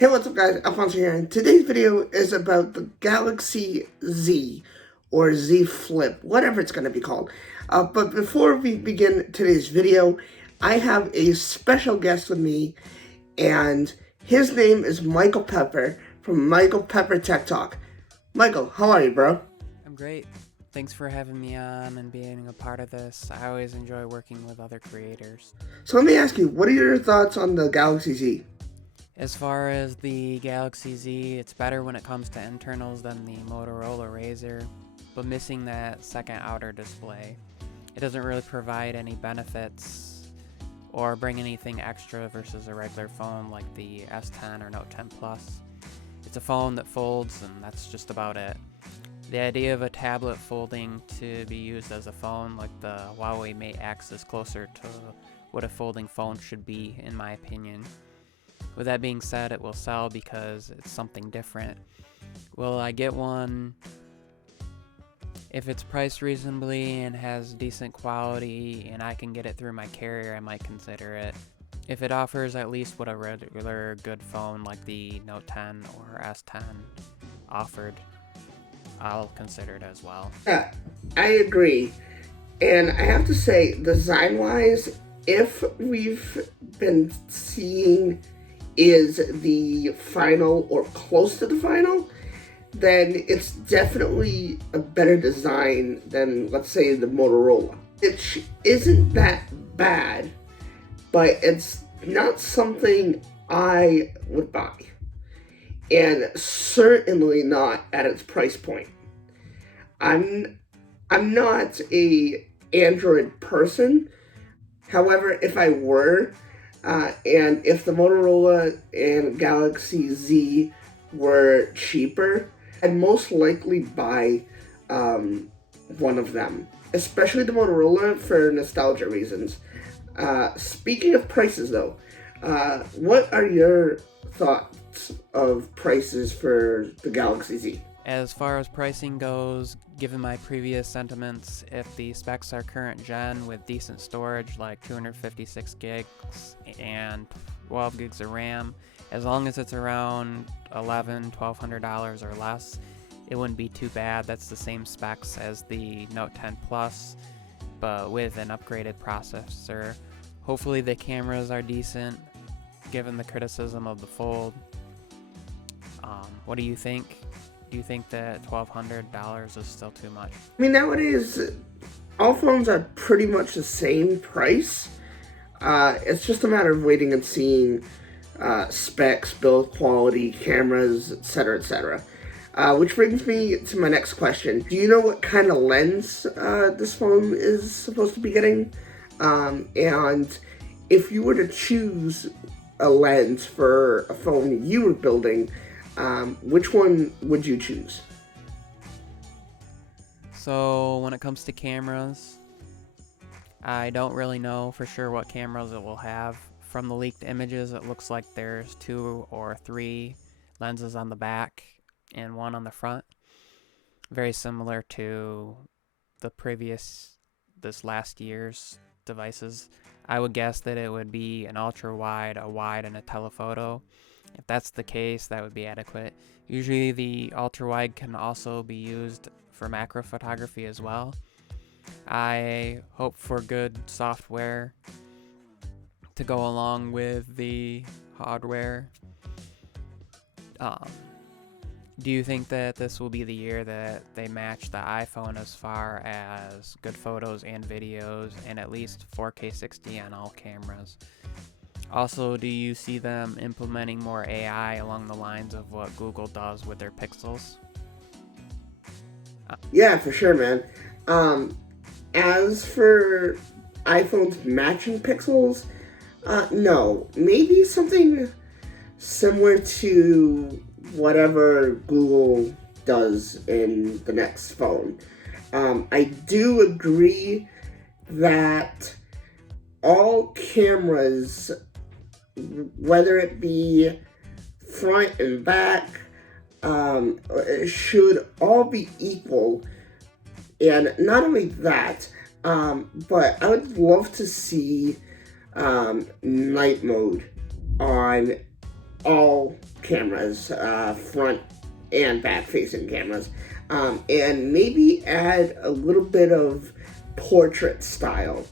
Hey, what's up guys, Alfonso here, and today's video is about the Galaxy Z, or Z Flip, whatever it's going to be called. But before we begin today's video, I have a special guest with me, and his name is Michael Pepper from Michael Pepper Tech Talk. Michael, how are you, bro? I'm great. Thanks for having me on and being a part of this. I always enjoy working with other creators. So let me ask you, what are your thoughts on the Galaxy Z? As far as the Galaxy Z, it's better when it comes to internals than the Motorola Razr, but missing that second outer display. It doesn't really provide any benefits or bring anything extra versus a regular phone like the S10 or Note 10 Plus. It's a phone that folds, and that's just about it. The idea of a tablet folding to be used as a phone like the Huawei Mate X is closer to what a folding phone should be, in my opinion. With that being said, it will sell because it's something different. Will I get one? If it's priced reasonably and has decent quality and I can get it through my carrier, I might consider it. If it offers at least what a regular good phone like the Note 10 or S10 offered, I'll consider it as well. Yeah, I agree. And I have to say, design-wise, if we've been seeing is the final or close to the final, then it's definitely a better design than, let's say, the Motorola. It isn't that bad, but it's not something I would buy. And certainly not at its price point. I'm not a Android person. However, if I were, and if the Motorola and Galaxy Z were cheaper, I'd most likely buy one of them, especially the Motorola for nostalgia reasons. Speaking of prices though, what are your thoughts of prices for the Galaxy Z? As far as pricing goes, given my previous sentiments, if the specs are current gen with decent storage like 256 gigs and 12 gigs of RAM, as long as it's around $1,200 or less, it wouldn't be too bad. That's the same specs as the Note 10 Plus, but with an upgraded processor. Hopefully the cameras are decent, given the criticism of the Fold. What do you think? Do you think that $1,200 is still too much? I mean, nowadays, all phones are pretty much the same price. It's just a matter of waiting and seeing specs, build quality, cameras, etc., etc. Which brings me to my next question. Do you know what kind of lens this phone is supposed to be getting? And if you were to choose a lens for a phone you were building, which one would you choose? So when it comes to cameras, I don't really know for sure what cameras it will have. From the leaked images, it looks like there's 2 or 3 lenses on the back and 1 on the front. Very similar to this last year's devices. I would guess that it would be an ultra wide, a wide, and a telephoto. If that's the case, that would be adequate. Usually the ultra wide can also be used for macro photography as well. I hope for good software to go along with the hardware. Do you think that this will be the year that they match the iPhone as far as good photos and videos and at least 4K 60 on all cameras? Also, do you see them implementing more AI along the lines of what Google does with their Pixels? Yeah, for sure, man. As for iPhones matching Pixels, no. Maybe something similar to whatever Google does in the next phone. I do agree that all cameras, whether it be front and back, should all be equal. And not only that, but I would love to see night mode on all cameras, front and back facing cameras, and maybe add a little bit of portrait style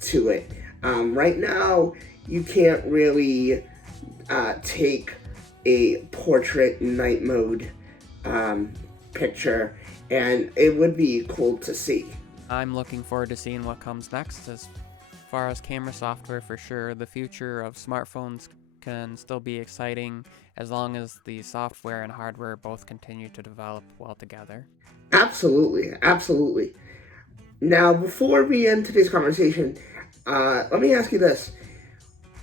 to it. Right now, you can't really take a portrait night mode picture, and it would be cool to see. I'm looking forward to seeing what comes next. As far as camera software, for sure, the future of smartphones can still be exciting as long as the software and hardware both continue to develop well together. Absolutely, absolutely. Now, before we end today's conversation, let me ask you this.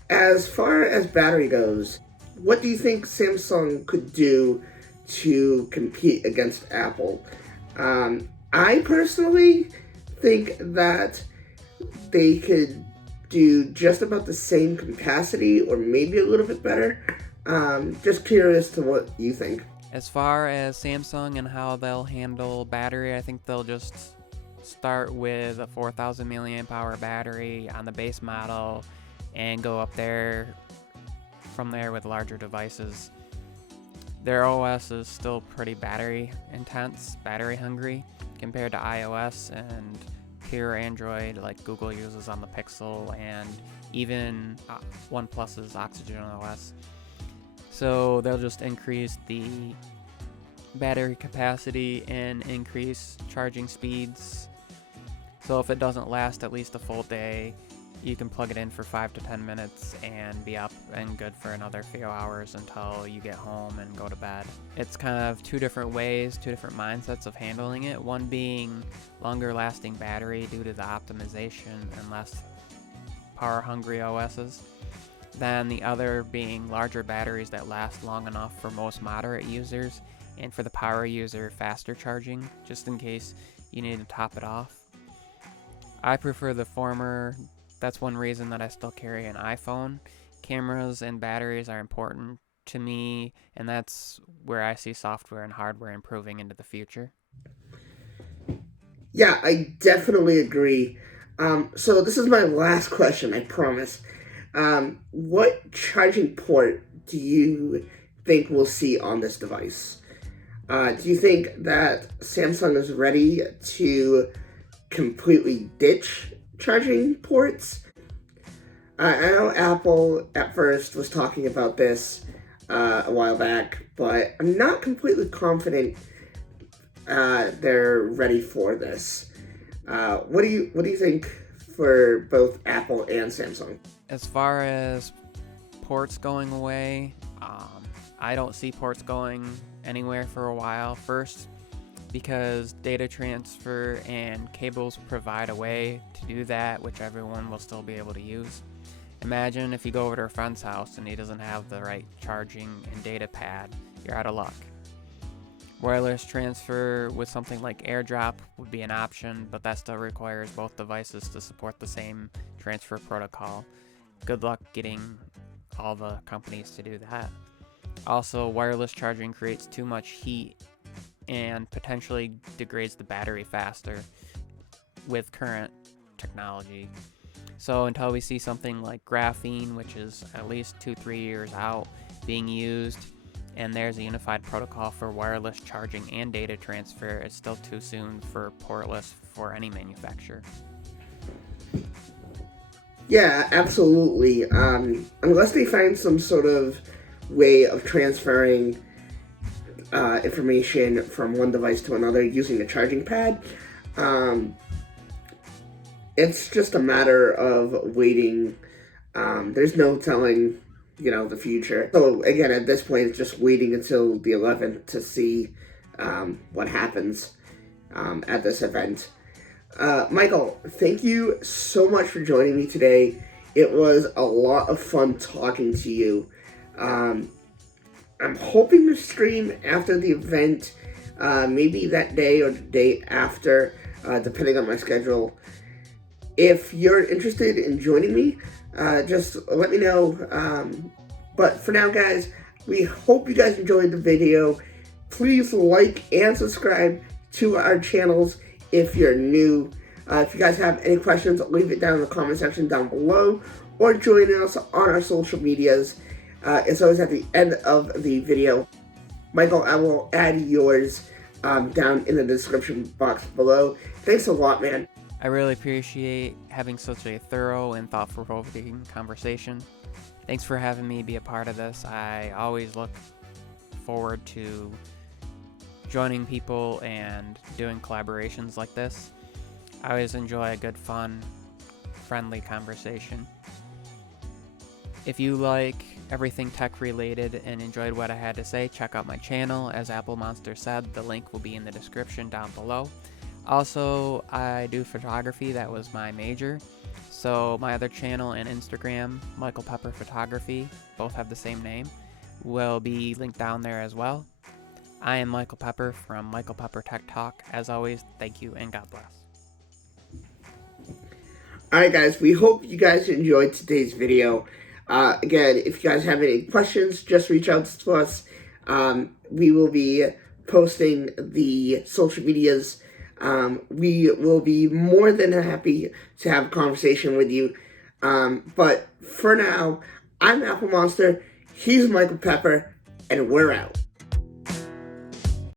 As far as battery goes, what do you think Samsung could do to compete against Apple? I personally think that they could do just about the same capacity or maybe a little bit better. Just curious to what you think. As far as Samsung and how they'll handle battery, I think they'll just start with a 4,000 milliamp hour battery on the base model and go up there from there with larger devices. Their OS is still pretty battery intense, battery hungry compared to iOS and pure Android like Google uses on the Pixel and even OnePlus's Oxygen OS. So they'll just increase the battery capacity and increase charging speeds. So if it doesn't last at least a full day, you can plug it in for 5 to 10 minutes and be up and good for another few hours until you get home and go to bed. It's kind of two different ways, two different mindsets of handling it. One being longer lasting battery due to the optimization and less power hungry OSs. Then the other being larger batteries that last long enough for most moderate users and for the power user faster charging, just in case you need to top it off. I prefer the former. That's one reason that I still carry an iPhone. Cameras and batteries are important to me, and that's where I see software and hardware improving into the future. Yeah, I definitely agree. So this is my last question, I promise. What charging port do you think we'll see on this device? Do you think that Samsung is ready to completely ditch charging ports? I know Apple at first was talking about this a while back, but I'm not completely confident they're ready for this. What do you think for both Apple and Samsung? As far as ports going away, I don't see ports going anywhere for a while. First, because data transfer and cables provide a way to do that, which everyone will still be able to use. Imagine if you go over to a friend's house and he doesn't have the right charging and data pad, you're out of luck. Wireless transfer with something like AirDrop would be an option, but that still requires both devices to support the same transfer protocol. Good luck getting all the companies to do that. Also, wireless charging creates too much heat and potentially degrades the battery faster with current technology. So until we see something like graphene, which is at least 2-3 years out, being used, and there's a unified protocol for wireless charging and data transfer, it's still too soon for portless for any manufacturer. Yeah, absolutely. Unless they find some sort of way of transferring information from one device to another using a charging pad, it's just a matter of waiting. There's no telling, the future. So again, at this point, it's just waiting until the 11th to see what happens at this event. Michael, thank you so much for joining me today. It was a lot of fun talking to you. I'm hoping to stream after the event, maybe that day or the day after, depending on my schedule. If you're interested in joining me, just let me know. But for now, guys, we hope you guys enjoyed the video. Please like and subscribe to our channels if you're new. If you guys have any questions, leave it down in the comment section down below, or join us on our social medias. It's always at the end of the video. Michael, I will add yours down in the description box below. Thanks a lot, man. I really appreciate having such a thorough and thought-provoking conversation. Thanks for having me be a part of this. I always look forward to joining people and doing collaborations like this. I always enjoy a good, fun, friendly conversation. If you like everything tech related and enjoyed what I had to say, check out my channel. As Apple Monster said, the link will be in the description down below. Also, I do photography. That was my major. So my other channel and Instagram, Michael Pepper Photography, both have the same name, will be linked down there as well. I am Michael Pepper from Michael Pepper Tech Talk. As always, thank you and God bless. Alright guys, we hope you guys enjoyed today's video. Again, if you guys have any questions, just reach out to us. We will be posting the social medias. We will be more than happy to have a conversation with you. But for now, I'm Apple Monster, he's Michael Pepper, and we're out.